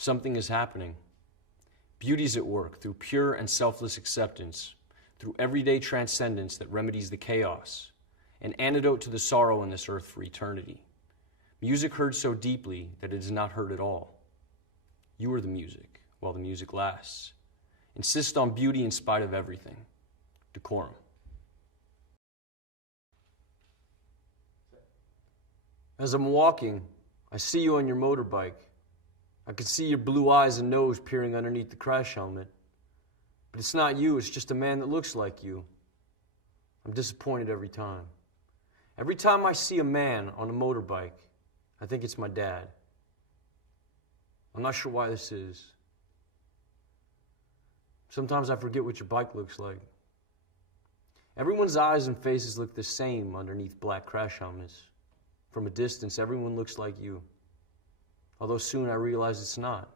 Something is happening. Beauty's at work through pure and selfless acceptance, through everyday transcendence that remedies the chaos, an antidote to the sorrow on this earth for eternity. Music heard so deeply that it is not heard at all. You are the music, while the music lasts. Insist on beauty in spite of everything. Decorum. As I'm walking, I see you on your motorbike. I can see your blue eyes and nose peering underneath the crash helmet. But it's not you, it's just a man that looks like you. I'm disappointed every time. Every time I see a man on a motorbike, I think it's my dad. I'm not sure why this is. Sometimes I forget what your bike looks like. Everyone's eyes and faces look the same underneath black crash helmets. From a distance, everyone looks like you. Although soon I realized it's not.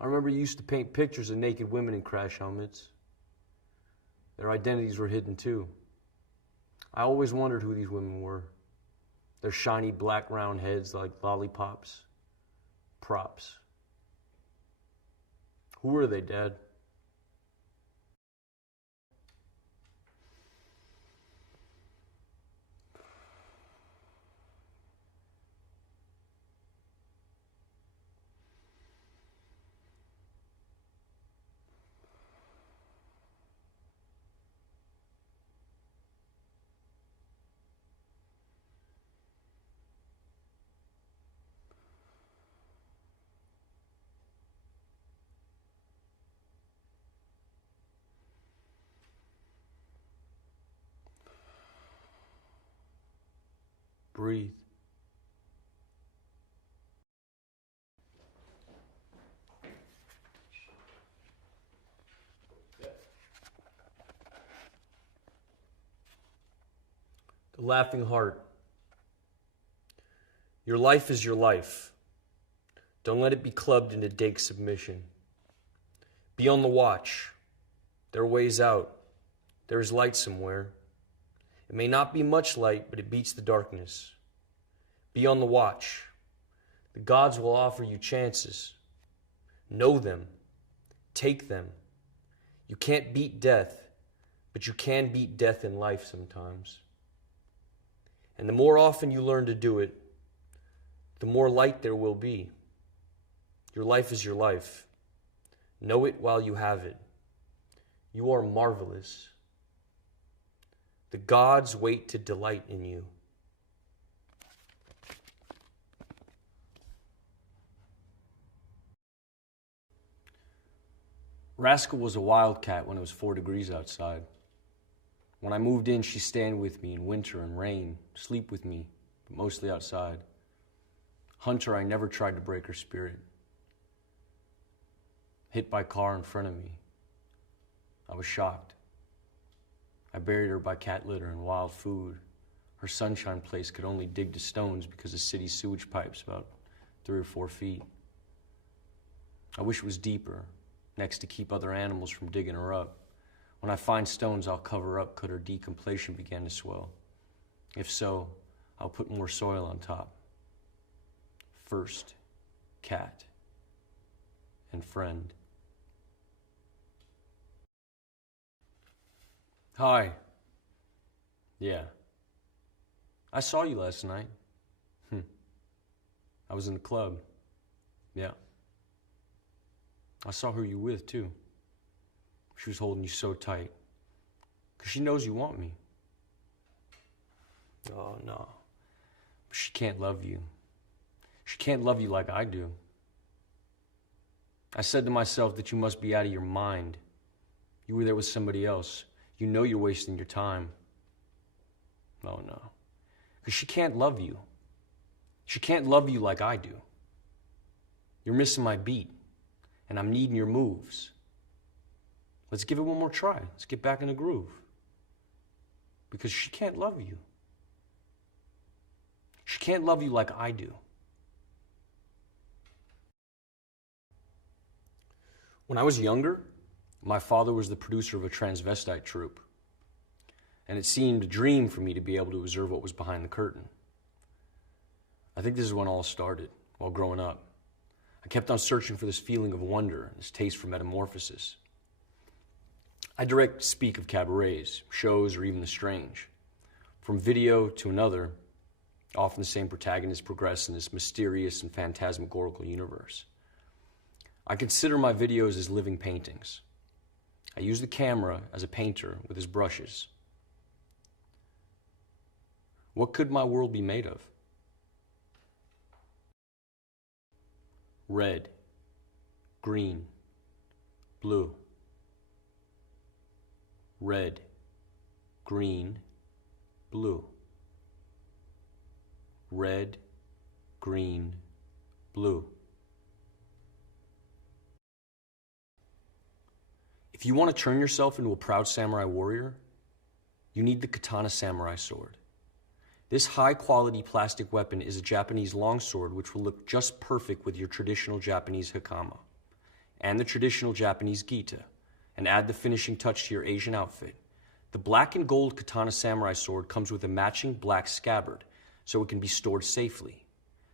I remember you used to paint pictures of naked women in crash helmets. Their identities were hidden too. I always wondered who these women were. Their shiny black round heads like lollipops. Props. Who were they, Dad? Breathe. The Laughing Heart. Your life is your life. Don't let it be clubbed into dake submission. Be on the watch. There are ways out. There is light somewhere. It may not be much light, but it beats the darkness. Be on the watch. The gods will offer you chances. Know them. Take them. You can't beat death, but you can beat death in life sometimes. And the more often you learn to do it, the more light there will be. Your life is your life. Know it while you have it. You are marvelous. The gods wait to delight in you. Rascal was a wildcat when it was 4 degrees outside. When I moved in, she'd stand with me in winter and rain, sleep with me, but mostly outside. Hunter, I never tried to break her spirit. Hit by car in front of me. I was shocked. I buried her by cat litter and wild food. Her sunshine place could only dig to stones because the city's sewage pipe's about 3 or 4 feet. I wish it was deeper, next to keep other animals from digging her up. When I find stones, I'll cover up could her decompletion begin to swell. If so, I'll put more soil on top. First, cat and friend. Hi. Yeah. I saw you last night. I was in the club. Yeah. I saw who you were with, too. She was holding you so tight. 'Cause she knows you want me. Oh, no. But she can't love you. She can't love you like I do. I said to myself that you must be out of your mind. You were there with somebody else. You know you're wasting your time. Oh, no. Because she can't love you. She can't love you like I do. You're missing my beat, and I'm needing your moves. Let's give it one more try. Let's get back in the groove. Because she can't love you. She can't love you like I do. When I was younger, my father was the producer of a transvestite troupe, and it seemed a dream for me to be able to observe what was behind the curtain. I think this is when all started, while growing up. I kept on searching for this feeling of wonder, this taste for metamorphosis. I direct speak of cabarets, shows, or even the strange. From video to another, often the same protagonists progress in this mysterious and phantasmagorical universe. I consider my videos as living paintings. I use the camera as a painter with his brushes. What could my world be made of? Red, green, blue. Red, green, blue. Red, green, blue. If you want to turn yourself into a proud samurai warrior, you need the katana samurai sword. This high-quality plastic weapon is a Japanese longsword which will look just perfect with your traditional Japanese hakama and the traditional Japanese gita, and add the finishing touch to your Asian outfit. The black and gold katana samurai sword comes with a matching black scabbard, so it can be stored safely.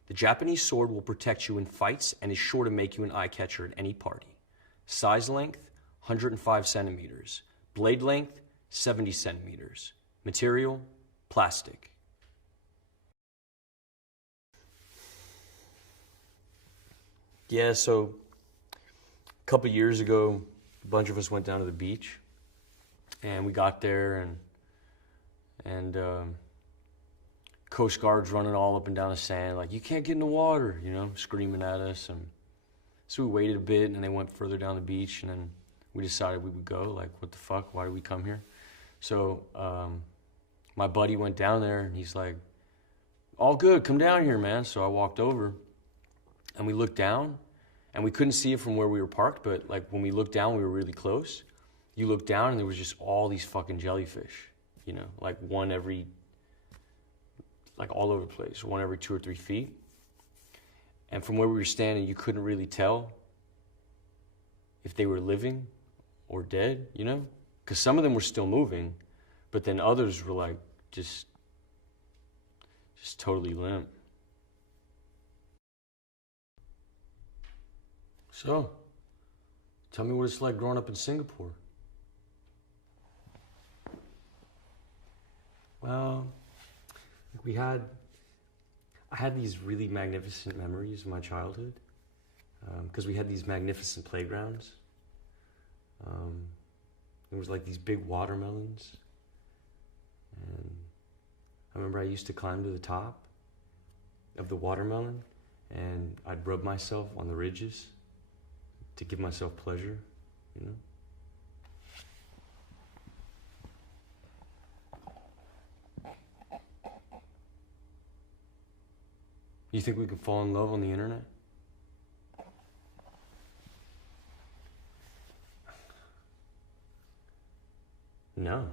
The Japanese sword will protect you in fights and is sure to make you an eye-catcher at any party. Size length, 105 centimeters. Blade length, 70 centimeters. Material, plastic. Yeah, so a couple years ago, a bunch of us went down to the beach, and we got there, and Coast Guard's running all up and down the sand, like, you can't get in the water, you know, screaming at us. And so we waited a bit, and they went further down the beach, and then we decided we would go. Like, what the fuck? Why did we come here? So my buddy went down there, and he's like, all good, come down here, man. So I walked over, and we looked down, and we couldn't see it from where we were parked, but like when we looked down, we were really close. You looked down, and there was just all these fucking jellyfish, you know, like one every, like all over the place, one every 2 or 3 feet. And from where we were standing, you couldn't really tell if they were living or dead, you know? Because some of them were still moving, but then others were like just totally limp. So, tell me what it's like growing up in Singapore. Well, I had these really magnificent memories of my childhood, because we had these magnificent playgrounds. There was like these big watermelons, and I remember I used to climb to the top of the watermelon, and I'd rub myself on the ridges to give myself pleasure, you know? You think we could fall in love on the internet? No.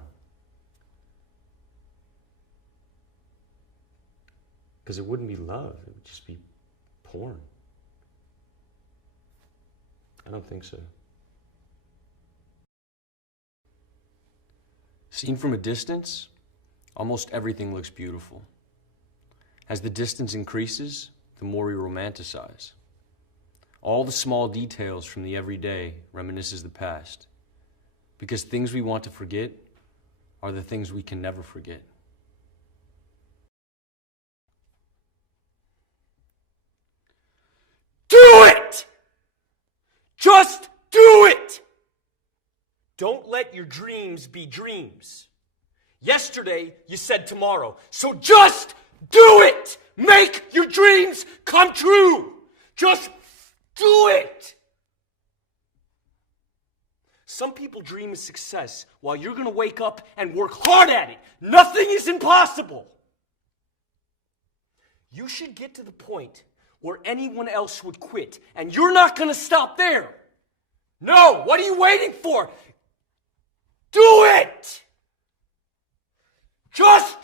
Because it wouldn't be love, it would just be porn. I don't think so. Seen from a distance, almost everything looks beautiful. As the distance increases, the more we romanticize. All the small details from the everyday reminisces the past, because things we want to forget are the things we can never forget. Do it! Just do it! Don't let your dreams be dreams. Yesterday, you said tomorrow, so just do it! Make your dreams come true! Just do it! Some people dream of success while you're gonna wake up and work hard at it. Nothing is impossible. You should get to the point where anyone else would quit, and you're not gonna stop there. No, what are you waiting for? Do it! Just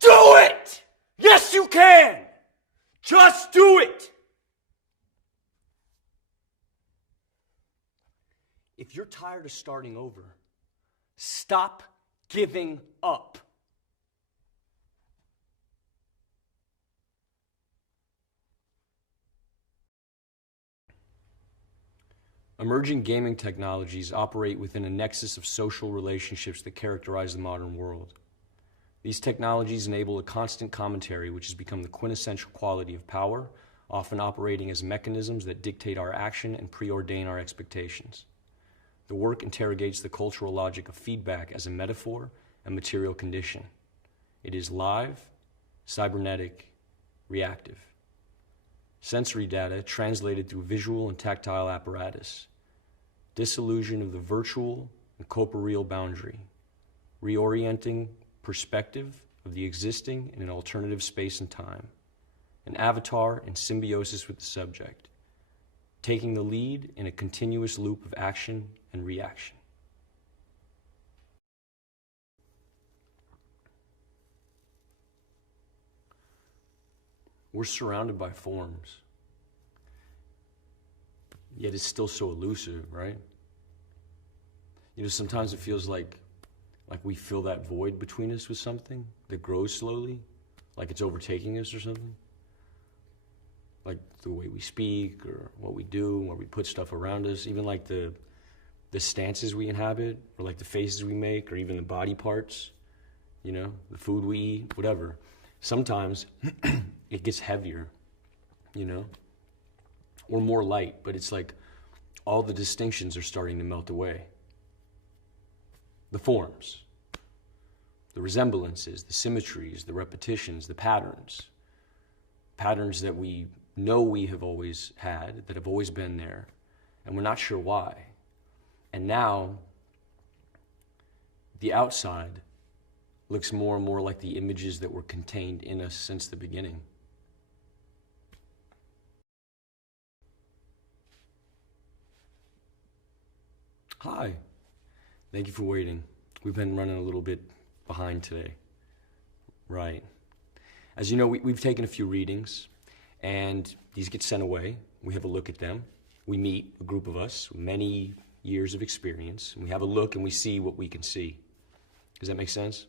do it! Yes, you can! Just do it! If you're tired of starting over, stop giving up. Emerging gaming technologies operate within a nexus of social relationships that characterize the modern world. These technologies enable a constant commentary which has become the quintessential quality of power, often operating as mechanisms that dictate our action and preordain our expectations. The work interrogates the cultural logic of feedback as a metaphor and material condition. It is live, cybernetic, reactive. Sensory data translated through visual and tactile apparatus. Disillusion of the virtual and corporeal boundary. Reorienting perspective of the existing in an alternative space and time. An avatar in symbiosis with the subject. Taking the lead in a continuous loop of action and reaction. We're surrounded by forms, yet it's still so elusive, right? You know, sometimes it feels like we fill that void between us with something that grows slowly, like it's overtaking us or something. Like the way we speak or what we do, where we put stuff around us, even like the stances we inhabit, or like the faces we make, or even the body parts, you know, the food we eat, whatever. Sometimes it gets heavier, you know, or more light, but it's like all the distinctions are starting to melt away. The forms, the resemblances, the symmetries, the repetitions, the patterns that we know we have always had, that have always been there, and we're not sure why. And now, the outside looks more and more like the images that were contained in us since the beginning. Hi. Thank you for waiting. We've been running a little bit behind today. Right. As you know, we've taken a few readings, and these get sent away. We have a look at them. We meet, a group of us, many years of experience, and we have a look and we see what we can see. Does that make sense?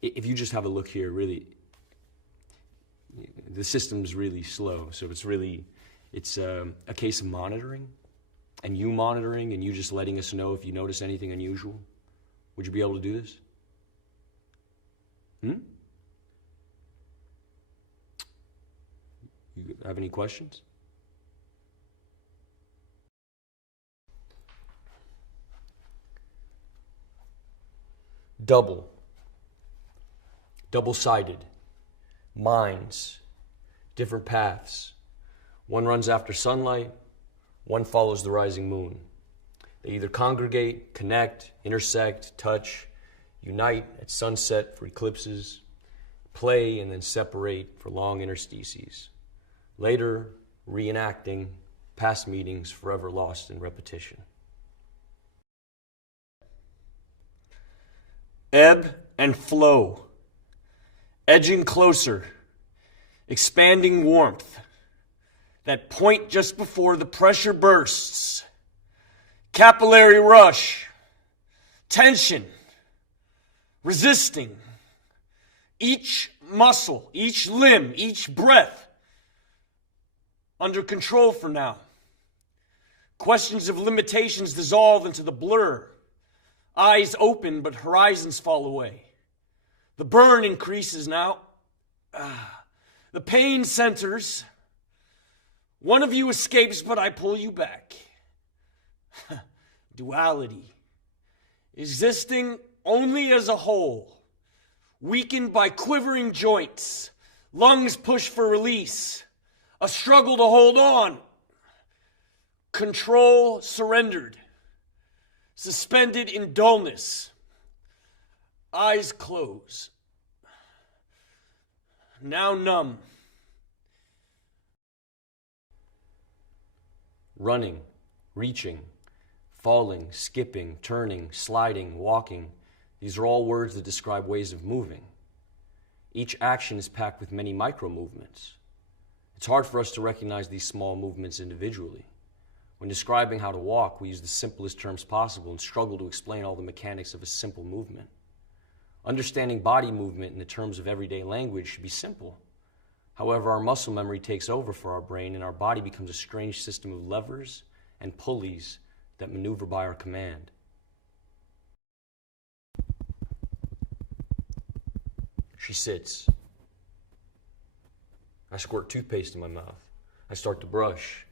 If you just have a look here, really, the system's really slow, so it's a case of monitoring, and you monitoring, and you just letting us know if you notice anything unusual. Would you be able to do this? You have any questions? Double-sided, minds, different paths. One runs after sunlight, one follows the rising moon. They either congregate, connect, intersect, touch, unite at sunset for eclipses, play and then separate for long interstices. Later, reenacting past meetings forever lost in repetition. Ebb and flow, edging closer, expanding warmth, that point just before the pressure bursts, capillary rush, tension, resisting, each muscle, each limb, each breath, under control for now. Questions of limitations dissolve into the blur. Eyes open, but horizons fall away. The burn increases now. The pain centers. One of you escapes, but I pull you back. Duality. Existing only as a whole. Weakened by quivering joints. Lungs push for release. A struggle to hold on. Control surrendered. Suspended in dullness. Eyes close. Now numb. Running, reaching, falling, skipping, turning, sliding, walking. These are all words that describe ways of moving. Each action is packed with many micro movements. It's hard for us to recognize these small movements individually. When describing how to walk, we use the simplest terms possible and struggle to explain all the mechanics of a simple movement. Understanding body movement in the terms of everyday language should be simple. However, our muscle memory takes over for our brain and our body becomes a strange system of levers and pulleys that maneuver by our command. She sits. I squirt toothpaste in my mouth. I start to brush.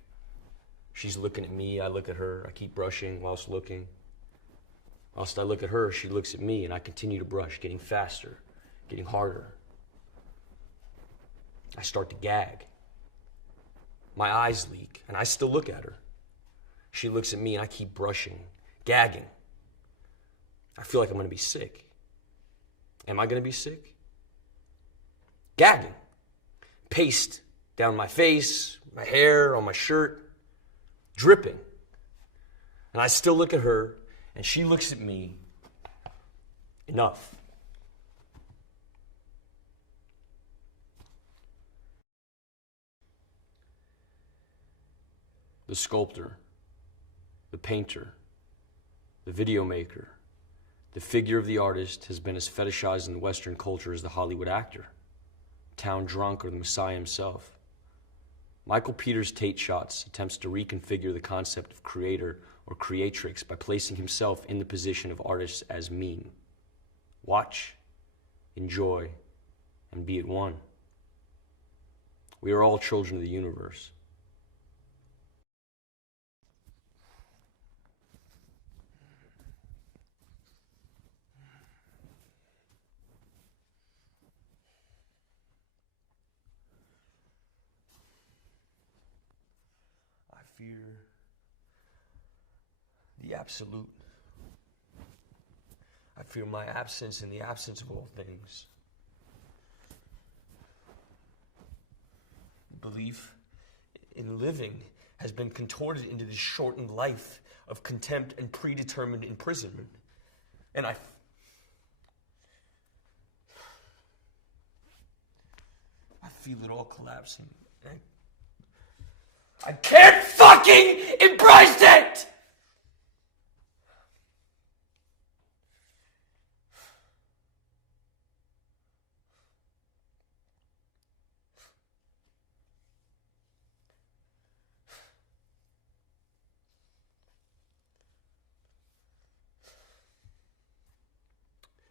She's looking at me, I look at her. I keep brushing whilst looking. Whilst I look at her, she looks at me, and I continue to brush, getting faster, getting harder. I start to gag. My eyes leak, and I still look at her. She looks at me, and I keep brushing, gagging. I feel like I'm going to be sick. Am I going to be sick? Gagging. Paste down my face, my hair, on my shirt, dripping. And I still look at her, and she looks at me. Enough. The sculptor, the painter, the video maker, the figure of the artist has been as fetishized in Western culture as the Hollywood actor, town drunk, or the Messiah himself. Michael Peters' Tate Shots attempts to reconfigure the concept of creator or creatrix by placing himself in the position of artist as meme. Watch, enjoy, and be at one. We are all children of the universe. I fear the absolute. I fear my absence in the absence of all things. Belief in living has been contorted into this shortened life of contempt and predetermined imprisonment. And I feel it all collapsing. I can't fucking embrace it!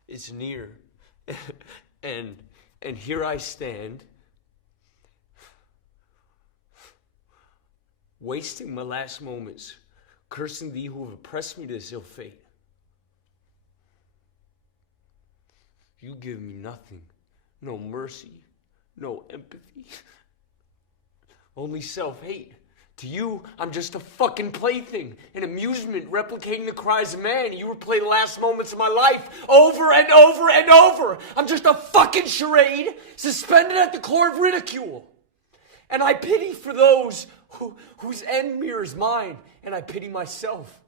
It's near, and here I stand, wasting my last moments, cursing thee who have oppressed me to this ill fate. You give me nothing, no mercy, no empathy, only self-hate. To you, I'm just a fucking plaything, an amusement replicating the cries of man. You replay the last moments of my life over and over and over. I'm just a fucking charade suspended at the core of ridicule. And I pity for those whose end mirrors mine, and I pity myself.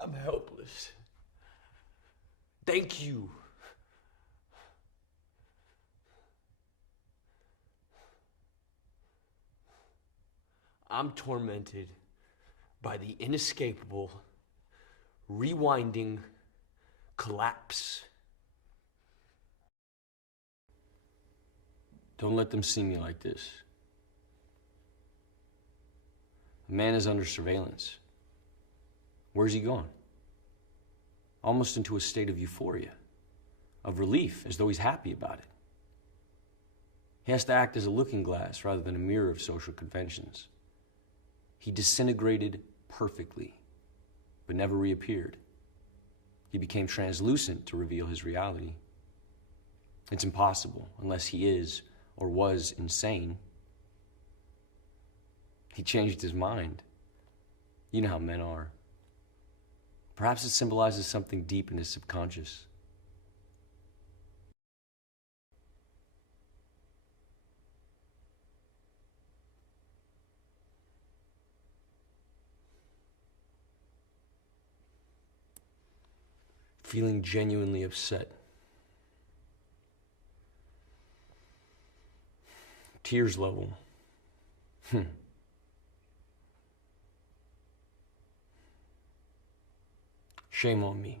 I'm helpless. Thank you. I'm tormented by the inescapable, rewinding collapse. Don't let them see me like this. A man is under surveillance. Where's he gone? Almost into a state of euphoria, of relief, as though he's happy about it. He has to act as a looking glass rather than a mirror of social conventions. He disintegrated perfectly, but never reappeared. He became translucent to reveal his reality. It's impossible unless he is or was insane. He changed his mind. You know how men are. Perhaps it symbolizes something deep in his subconscious. Feeling genuinely upset. Tears level. Shame on me.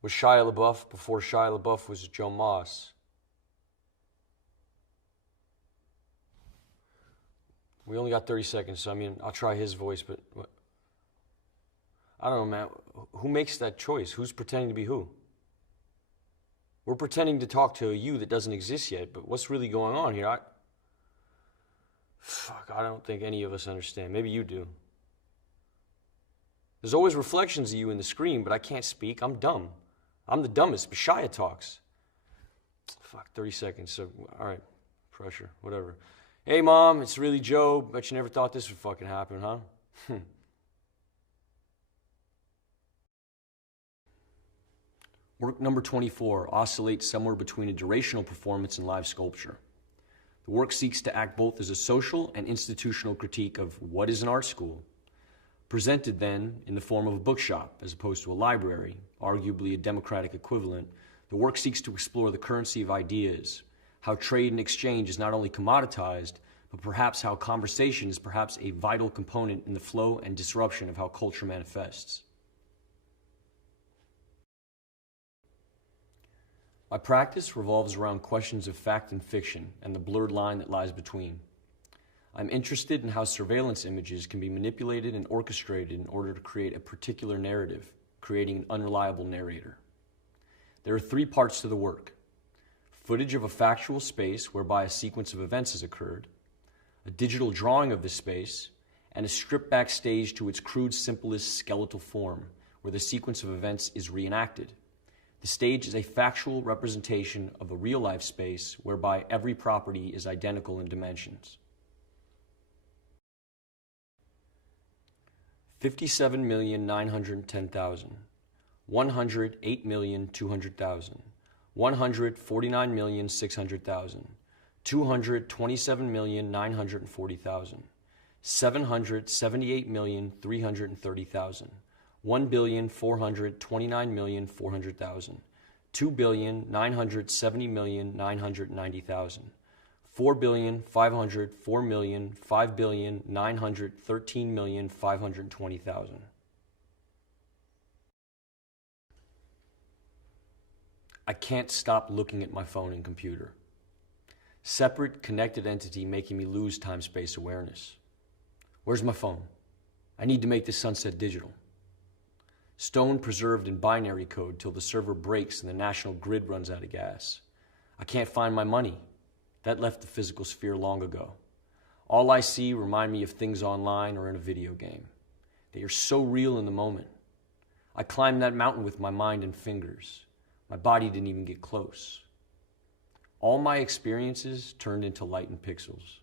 was Shia Labeouf before Shia Labeouf was Joe Moss. We only got 30 seconds, so I mean, I'll try his voice, but I don't know, man. Who makes that choice? Who's pretending to be who? We're pretending to talk to a you that doesn't exist yet, but what's really going on here? I don't think any of us understand. Maybe you do. There's always reflections of you in the screen, but I can't speak. I'm dumb. I'm the dumbest, but Shia talks. 30 seconds, so, all right, pressure, whatever. Hey, Mom, it's really Joe. Bet you never thought this would fucking happen, huh? Work number 24 oscillates somewhere between a durational performance and live sculpture. The work seeks to act both as a social and institutional critique of what is an art school, presented then in the form of a bookshop as opposed to a library, arguably a democratic equivalent. The work seeks to explore the currency of ideas, how trade and exchange is not only commoditized, but perhaps how conversation is perhaps a vital component in the flow and disruption of how culture manifests. My practice revolves around questions of fact and fiction and the blurred line that lies between. I'm interested in how surveillance images can be manipulated and orchestrated in order to create a particular narrative, creating an unreliable narrator. There are 3 parts to the work: footage of a factual space whereby a sequence of events has occurred, a digital drawing of the space, and a stripped back stage to its crude, simplest skeletal form, where the sequence of events is reenacted. The stage is a factual representation of a real-life space whereby every property is identical in dimensions. 57,910,000, 108,200,000, 149,600,000, 227,940,000, 778,330,000, 1,429,400,000, 2,970,990,000, 4,504,5,913,520,000. I can't stop looking at my phone and computer. Separate, connected entity making me lose time-space awareness. Where's my phone? I need to make this sunset digital. Stone preserved in binary code till the server breaks and the national grid runs out of gas. I can't find my money. That left the physical sphere long ago. All I see remind me of things online or in a video game. They are so real in the moment. I climbed that mountain with my mind and fingers. My body didn't even get close. All my experiences turned into light and pixels.